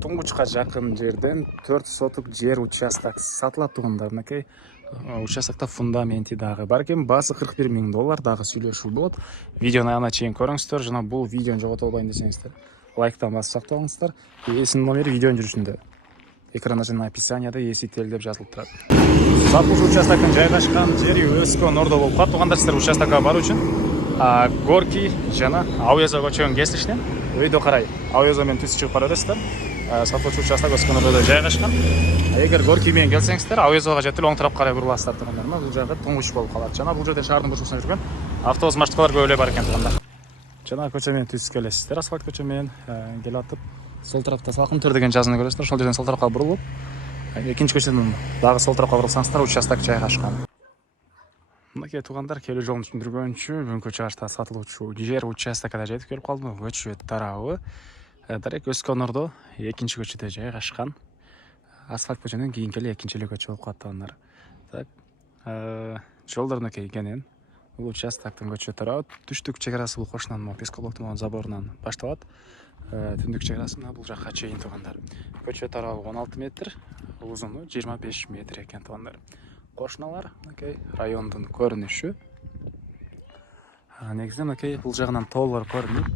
Туңгучка жакын жерден 4 сотук жер участок сатылат туугандар. Мынакей участокта фундаменти дагы бар экен. Баасы $41,000 дагы сүйлөшүү болот. Видеону аягына чейин көрүңүздөр. Жана бул видеону жогото албайын десеңиздер, лайктан басып сактаңыздар. Ээсинин номери видеонун жүрүшүндө. Экранда жана описанияда ээси тел деп жазылып турат. Сатылуучу участоктун жайгашкан жери Өскөн Ордо болуп калат. Туугандар, сиздер участокко баруу үчүн Горки жана Ауезо көчөгүнүн кесилишинен өйдө карай Ауезо менен түз чыгып бара бересиздер. Сатылуучу участок Өскөн Ордодо жайгашкан. Эгер Горки менен келсеңиздер, Ауезого жетип оң тарапка карай буруласыздар туугандар. Бул жагы туңгуч болуп калат. Жана бул жерде шаардын бурчусунда жүргөн автобус маршруткалар көп эле бар экен туугандар. Жана көчө менен түз келесиздер. Асфальт көчө менен келе атып, сол тарафта Салкын Төр деген жазууну көрөсүздөр. Ошол жерден сол тарапка бурулуп, экинчи көчөдөн дагы сол тарапка бурулсаңыздар, участок жайгашкан. Мынакей туугандар, келүү жолун түшүндүргөнчү бүгүнкү чыгышта сатылуучу жер участокко жетип келип калдым. Көчө тарабы дарек Өскөн Ордо экинчи көчөдө жайгашкан. Асфальт көчөнүн кийинки эле экинчи эле көчө болуп калат туугандар. Так, жолдор мынакей кенен. Бул участоктун көчө тарабы түштүк чек арасы бул кошунан Пескоблоктун заборунан башталат. Түндүк чек арасы бул жакка чейин туугандар. Көчө тарабы 16 метр, узуну 25 метр экен туугандар. Кошуналар мынакей райондун көрүнүшү. Негизинен мынакей бул жагынан тоолор көрүнүп,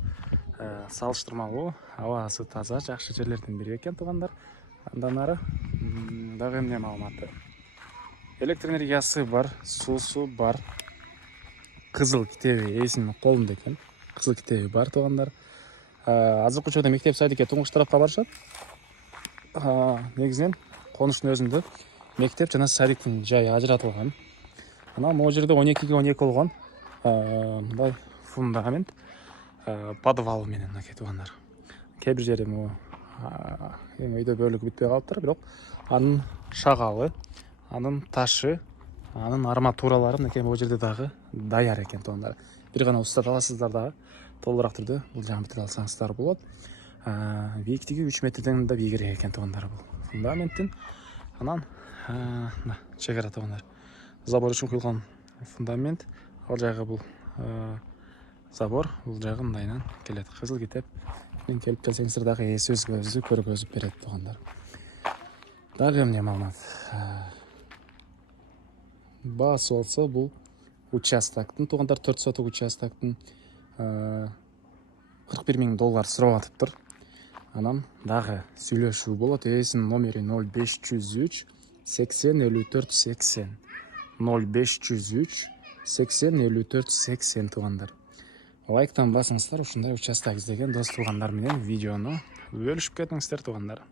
салыштырмалуу абасы таза, жакшы жерлердин бири экен туугандар. Андан ары дагы эмне маалыматы? Электр энергиясы бар, суусу бар. Кызыл китеби ээсинин колунда экен. Кызыл китеби бар туугандар. Азыркы учурда мектеп садикке туңгуч тарапка барышат. Негизинен конуштун өзүндө мектеп жана садиктин жайы ажыратылган. Анан могу жерде 12ге 12 болгон мындай фундамент подвал менен мынакей туугандар. Кээ бир жерде могу өйдө бөлүгү бүтпөй калыптыр, бирок анын шагалы, анын ташы, анын арматуралары мынакей могу жерде дагы даяр экен туугандар. Бир гана устат аласыздар дагы толугураак түрдө бул жагын бүтүрө алсаңыздар болот. Бийиктиги 3 метрден да бийигирээк экен туугандар бул фундаменттин. Анан чек ара туугандар. Забор үчүн куюлган фундамент. Ал жагы бул забор, бул жагы мындайынан келет. Кызыл китеп менен келип келсеңиздер дагы ээси өзү көргөзүп берет туугандар. Дагы эмне маалымат? Баасы болсо бул участоктун туугандар 4 сотук участоктун $41,000 сурап атыптыр. Анан дагы сүйлөшүү болот. Ээсинин номери 0503 80 54 80 0503 80 54 80 туугандар. Лайктан басыңыздар, ушундай участок издеген дос туугандар менен видеону бөлүшүп кетиңиздер туугандар.